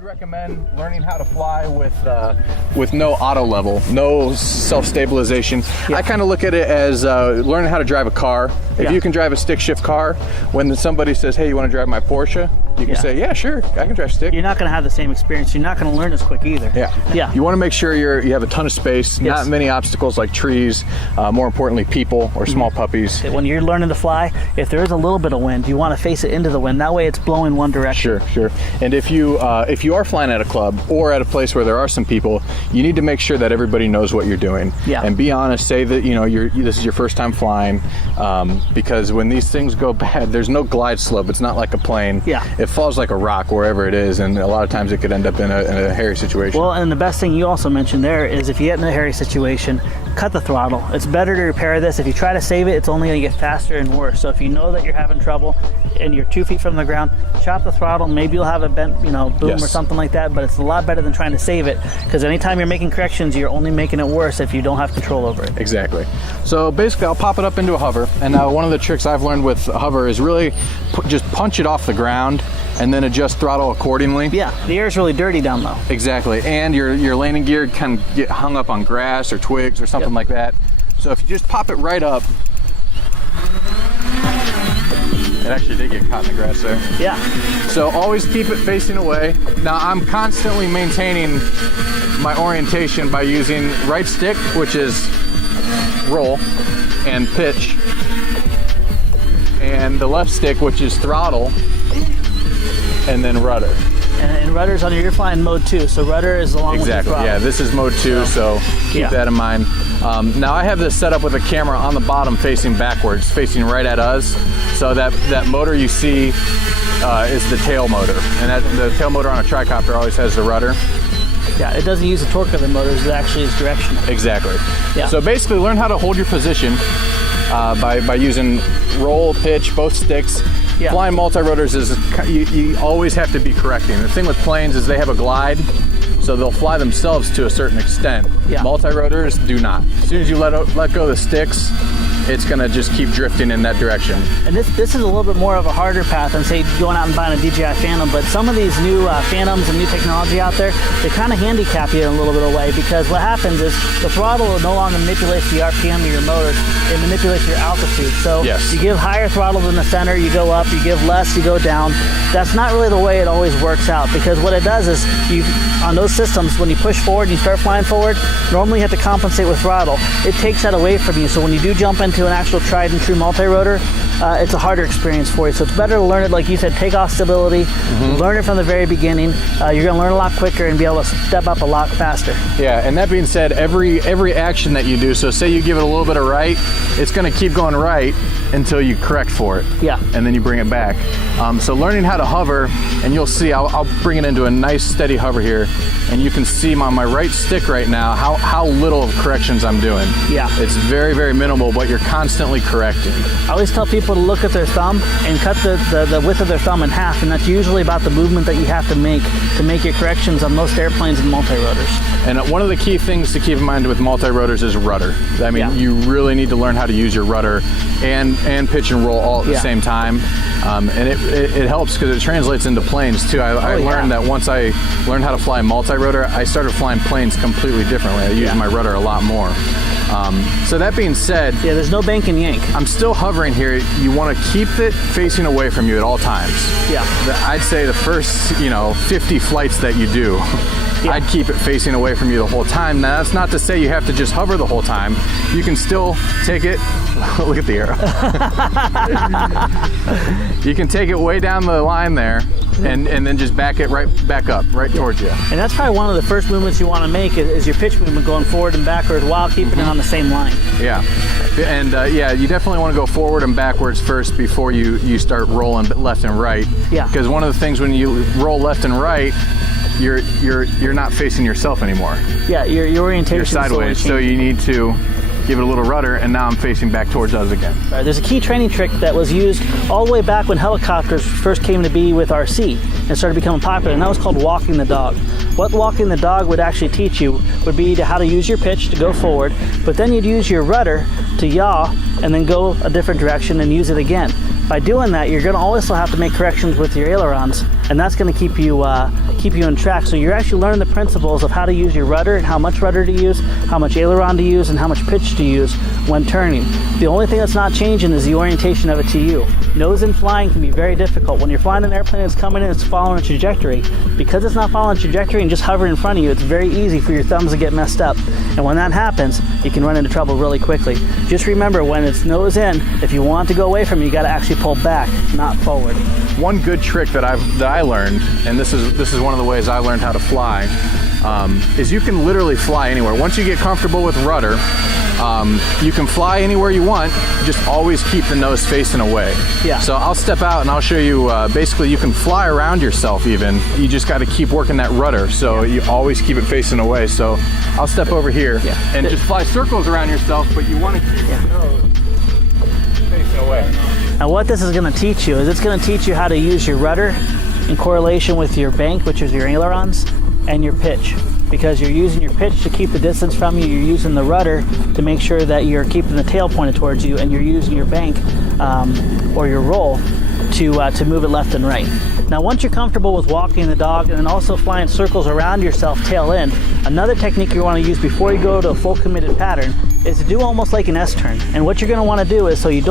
would recommend learning how to fly with no auto level, no self-stabilization. Yeah. I kind of look at it as learning how to drive a car. If you can drive a stick shift car, when somebody says, hey, you want to drive my Porsche? You can say, yeah, sure, I can drive stick. You're not going to have the same experience. You're not going to learn as quick either. Yeah. You want to make sure you have a ton of space, not many obstacles like trees, more importantly, people or small puppies. When you're learning to fly, if there is a little bit of wind, you want to face it into the wind. That way it's blowing one direction. Sure. And if you are flying at a club or at a place where there are some people, you need to make sure that everybody knows what you're doing. Yeah. And be honest, say that this is your first time flying, because when these things go bad, there's no glide slope. It's not like a plane. Yeah. It falls like a rock wherever it is, and a lot of times it could end up in a hairy situation. Well, and the best thing you also mentioned there is if you get in a hairy situation, cut the throttle. It's better to repair this. If you try to save it, it's only going to get faster and worse. So if you know that you're having trouble and you're 2 feet from the ground, chop the throttle. Maybe you'll have a bent, boom or something like that, but it's a lot better than trying to save it, because anytime you're making corrections, you're only making it worse if you don't have control over it. Exactly. So basically, I'll pop it up into a hover, and now one of the tricks I've learned with a hover is really just punch it off the ground and then adjust throttle accordingly. Yeah, the air is really dirty down low. Exactly, and your landing gear can get hung up on grass or twigs or something like that. So if you just pop it right up, it actually did get caught in the grass there. Yeah. So always keep it facing away. Now I'm constantly maintaining my orientation by using right stick, which is roll and pitch, and the left stick, which is throttle, and then rudder. And rudder's on your flying mode 2, so rudder is along with the throttle. Yeah, this is mode 2, so keep that in mind. Now I have this set up with a camera on the bottom facing backwards, facing right at us, so that motor you see is the tail motor, and the tail motor on a tricopter always has the rudder. Yeah, it doesn't use the torque of the motors, it actually is directional. Exactly. Yeah. So basically learn how to hold your position by using roll, pitch, both sticks. Yeah. Flying multi-rotors is, you always have to be correcting. The thing with planes is they have a glide, so they'll fly themselves to a certain extent. Yeah. Multi-rotors do not. As soon as you let go of the sticks, it's gonna just keep drifting in that direction. And this is a little bit more of a harder path than, say, going out and buying a DJI Phantom, but some of these new Phantoms and new technology out there, they kind of handicap you in a little bit of way, because what happens is the throttle no longer manipulates the RPM of your motor, it manipulates your altitude. So you give higher throttle in the center, you go up, you give less, you go down. That's not really the way it always works out, because what it does is, on those systems, when you push forward and you start flying forward, normally you have to compensate with throttle. It takes that away from you, so when you do jump into an actual tried and true multi-rotor, it's a harder experience for you. So it's better to learn it, like you said, take off stability, learn it from the very beginning. You're gonna learn a lot quicker and be able to step up a lot faster. Yeah, and that being said, every action that you do, so say you give it a little bit of right, it's gonna keep going right until you correct for it. Yeah. And then you bring it back. So learning how to hover, and you'll see, I'll bring it into a nice steady hover here, and you can see on my right stick right now how little of corrections I'm doing. Yeah. It's very, very minimal, but you're constantly correcting. I always tell people to look at their thumb and cut the width of their thumb in half, and that's usually about the movement that you have to make your corrections on most airplanes and multi-rotors. And one of the key things to keep in mind with multi-rotors is rudder. I mean, you really need to learn how to use your rudder and pitch and roll all at the same time. And it helps because it translates into planes too. I learned that once I learned how to fly multi-rotor, I started flying planes completely differently. I used my rudder a lot more. So that being said, there's no bank and yank. I'm still hovering here. You want to keep it facing away from you at all times. Yeah. I'd say the first 50 flights that you do, I'd keep it facing away from you the whole time. Now that's not to say you have to just hover the whole time. You can still take it, look at the arrow. You can take it way down the line there and then just back it right back up, right towards you. And that's probably one of the first movements you want to make is your pitch movement, going forward and backwards while keeping it on the same line. Yeah. And you definitely want to go forward and backwards first before you start rolling left and right. Yeah. Because one of the things when you roll left and right, you're not facing yourself anymore. Yeah, your orientation. You're sideways, so you need to give it a little rudder, and now I'm facing back towards us again. Right, there's a key training trick that was used all the way back when helicopters first came to be with RC and started becoming popular, and that was called walking the dog. What walking the dog would actually teach you would be how to use your pitch to go forward, but then you'd use your rudder to yaw and then go a different direction and use it again. By doing that, you're going to also have to make corrections with your ailerons, and that's going to keep you keep you on track. So you're actually learning the principles of how to use your rudder and how much rudder to use, how much aileron to use, and how much pitch to use when turning. The only thing that's not changing is the orientation of it to you. Nose in flying can be very difficult. When you're flying an airplane that's coming in, it's following a trajectory. Because it's not following a trajectory and just hovering in front of you, it's very easy for your thumbs to get messed up. And when that happens, you can run into trouble really quickly. Just remember, when it's nose in, if you want to go away from it, you got to actually pull back, not forward. One good trick that I learned, and this is one of the ways I learned how to fly, is you can literally fly anywhere. Once you get comfortable with rudder, you can fly anywhere you want, just always keep the nose facing away. Yeah. So I'll step out and I'll show you, basically you can fly around yourself even. You just got to keep working that rudder, so you always keep it facing away. So I'll step over here and just fly circles around yourself, but you want to keep the nose facing away. Now what this is going to teach you is it's going to teach you how to use your rudder in correlation with your bank, which is your ailerons, and your pitch. Because you're using your pitch to keep the distance from you, you're using the rudder to make sure that you're keeping the tail pointed towards you, and you're using your bank or your roll to move it left and right. Now once you're comfortable with walking the dog and then also flying circles around yourself tail in, another technique you want to use before you go to a full committed pattern is to do almost like an S-turn. And what you're going to want to do is, so you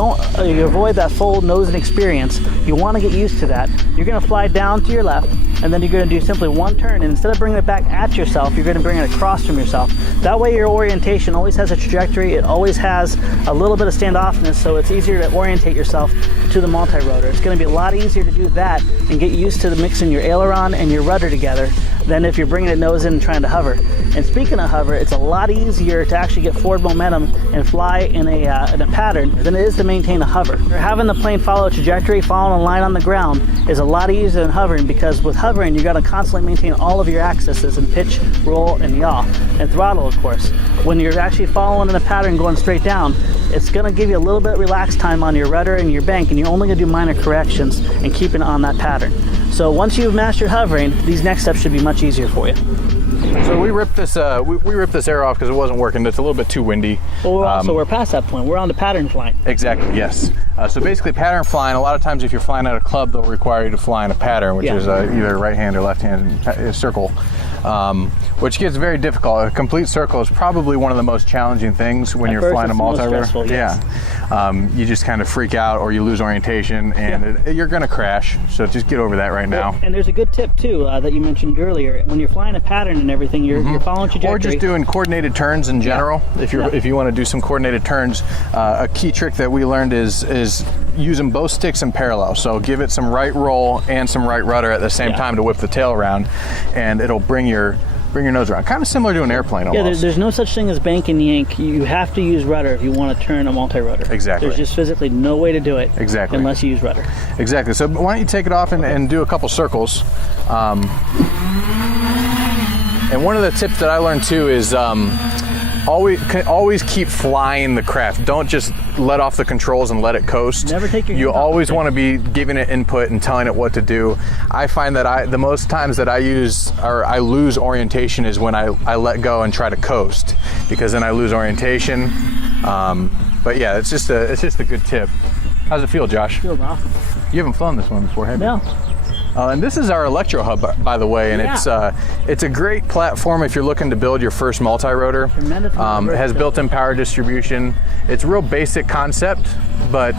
avoid that full nosing experience, you want to get used to that. You're going to fly down to your left, and then you're going to do simply one turn, and instead of bringing it back at yourself, you're going to bring it across from yourself. That way your orientation always has a trajectory, it always has a little bit of standoffness, so it's easier to orientate yourself to the multi-rotor. It's going to be a lot easier to do that and get used to mixing your aileron and your rudder together than if you're bringing it nose in and trying to hover. And speaking of hover, it's a lot easier to actually get forward momentum and fly in a pattern than it is to maintain a hover. Having the plane follow a trajectory, following a line on the ground is a lot easier than hovering, because with hovering, you got to constantly maintain all of your axes in pitch, roll, and yaw, and throttle, of course. When you're actually following in a pattern going straight down, it's going to give you a little bit of relaxed time on your rudder and your bank, and you're only going to do minor corrections and keep it on that pattern. So once you've mastered hovering, these next steps should be much easier for you. So we ripped this we ripped this air off because it wasn't working. It's a little bit too windy. Well, we're past that point. We're on to pattern flying. Exactly, yes. So basically pattern flying, a lot of times if you're flying at a club, they'll require you to fly in a pattern, which is either right hand or left hand circle, which gets very difficult. A complete circle is probably one of the most challenging things when you're flying a multi-rotor. Yes. You just kind of freak out or you lose orientation, and you're going to crash. So just get over that right now. And there's a good tip too that you mentioned earlier. When you're flying a pattern and everything, you're following trajectory. Or just doing coordinated turns in general. If you want to do some coordinated turns, a key trick that we learned is using both sticks in parallel. So give it some right roll and some right rudder at the same time to whip the tail around, and it'll bring your nose around. Kind of similar to an airplane almost. Yeah, there's no such thing as bank and yank. You have to use rudder if you want to turn a multi-rotor. Exactly. There's just physically no way to do it unless you use rudder. Exactly. So why don't you take it off and do a couple circles. And one of the tips that I learned too is always keep flying the craft. Don't just let off the controls and let it coast. Never take your hands You off always the want to be giving it input and telling it what to do. I find that the most times that I lose orientation is when I let go and try to coast, because then I lose orientation. But yeah, it's just a good tip. How's it feel, Josh? Feels awesome. You haven't flown this one before, have you? No. And this is our Electro Hub, by the way, and it's a great platform if you're looking to build your first multi-rotor. It has built-in power distribution. It's a real basic concept, but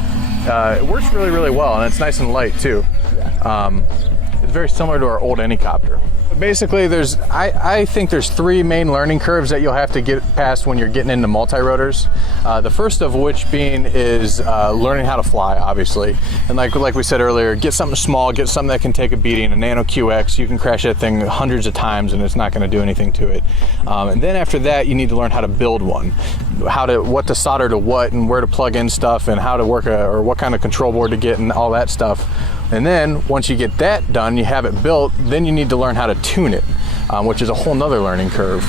it works really, really well, and it's nice and light too. It's very similar to our old Anycopter. Basically, I think there's three main learning curves that you'll have to get past when you're getting into multi-rotors. The first of which being is learning how to fly, obviously. And like we said earlier, get something small, get something that can take a beating. A Nano QX, you can crash that thing hundreds of times and it's not going to do anything to it. And then after that, you need to learn how to build one. What to solder to what, and where to plug in stuff, and how to work or what kind of control board to get, and all that stuff. And then once you get that done, you have it built, then you need to learn how to tune it, which is a whole nother learning curve.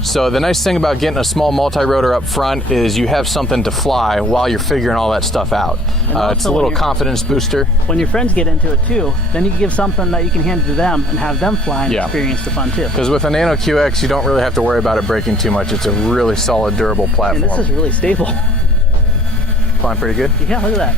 So the nice thing about getting a small multi-rotor up front is you have something to fly while you're figuring all that stuff out. It's a little confidence booster. When your friends get into it too, then you can give something that you can hand to them and have them fly and experience the fun too. Because with a Nano QX, you don't really have to worry about it breaking too much. It's a really solid, durable platform. And this is really stable. Flying pretty good? Yeah, look at that.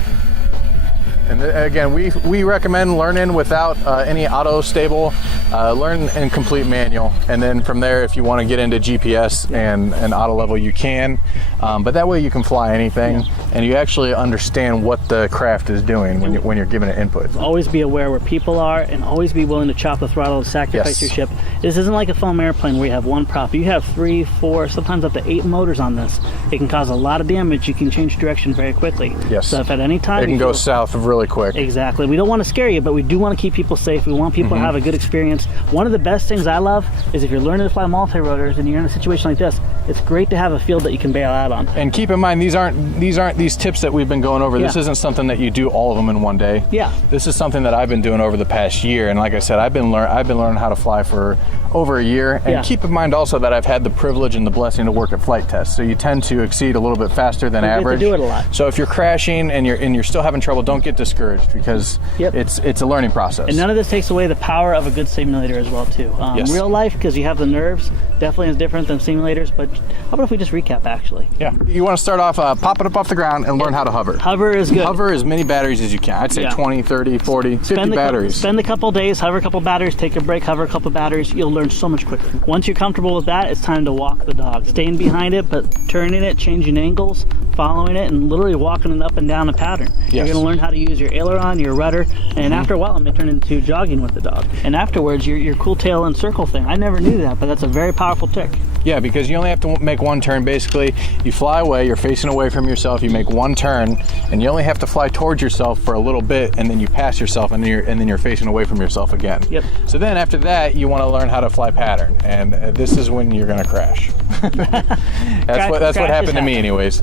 And again, we recommend learning without any auto stable learn and complete manual, and then from there, if you want to get into GPS and auto level, you can. But that way you can fly anything, and you actually understand what the craft is doing when you're giving it input. Always be aware where people are, and always be willing to chop the throttle and sacrifice your ship. This isn't like a foam airplane where you have one prop. You have 3, 4, sometimes up to 8 motors on this. It can cause a lot of damage. You can change direction very quickly. Yes. So if at any time it can go south really quick. Exactly. We don't want to scare you, but we do want to keep people safe. We want people to have a good experience. One of the best things I love is if you're learning to fly multi-rotors and you're in a situation like this, it's great to have a field that you can bail out on. And keep in mind, these aren't these tips that we've been going over. This isn't something that you do all of them in one day. Yeah. This is something that I've been doing over the past year, and like I said, I've been learning how to fly for over a year. And keep in mind also that I've had the privilege and the blessing to work at flight tests, so you tend to exceed a little bit faster than average. You do it a lot. So if you're crashing and you're still having trouble, don't get discouraged, because it's a learning process. And none of this takes away the power of a good simulator as well too. Real life, because you have the nerves, definitely is different than simulators. But how about if we just recap actually? Yeah. You want to start off pop it up off the ground and learn how to hover. Hover is good. Hover as many batteries as you can. I'd say 20, 30, 40, 50 batteries. Spend a couple days, hover a couple batteries, take a break, hover a couple batteries. You'll learn so much quicker. Once you're comfortable with that, it's time to walk the dog. Staying behind it, but turning it, changing angles, following it, and literally walking it up and down a pattern. You're going to learn how to use your aileron, your rudder, and after a while it may turn into jogging with the dog. And afterwards, your cool tail and circle thing. I never knew that, but that's a very powerful trick. Yeah, because you only have to make one turn. Basically, you fly away, you're facing away from yourself, you make one turn, and you only have to fly towards yourself for a little bit, and then you pass yourself, and then you're facing away from yourself again. Yep. So then after that, you want to learn how to fly pattern, and this is when you're going to crash. That's what happened to me anyways.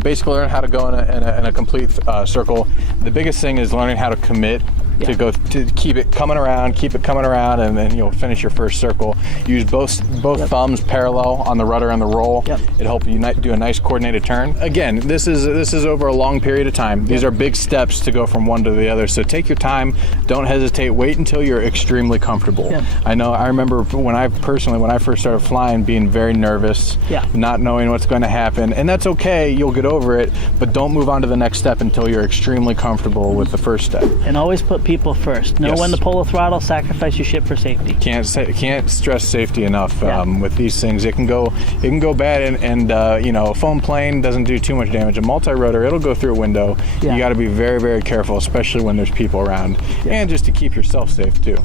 Basically learn how to go in a complete circle. The biggest thing is learning how to commit. To keep it coming around, and then you'll finish your first circle. Use both thumbs parallel on the rudder and the roll. It'll help you do a nice coordinated turn. Again, this is over a long period of time. These are big steps to go from one to the other. So take your time. Don't hesitate. Wait until you're extremely comfortable. I remember when I first started flying, being very nervous, not knowing what's going to happen, and that's okay. You'll get over it, but don't move on to the next step until you're extremely comfortable with the first step. And always put people first. Know when to pull the throttle, sacrifice your ship for safety. Can't stress safety enough with these things. It can go bad, and a foam plane doesn't do too much damage. A multi-rotor, it'll go through a window. You got to be very, very careful, especially when there's people around, and just to keep yourself safe too.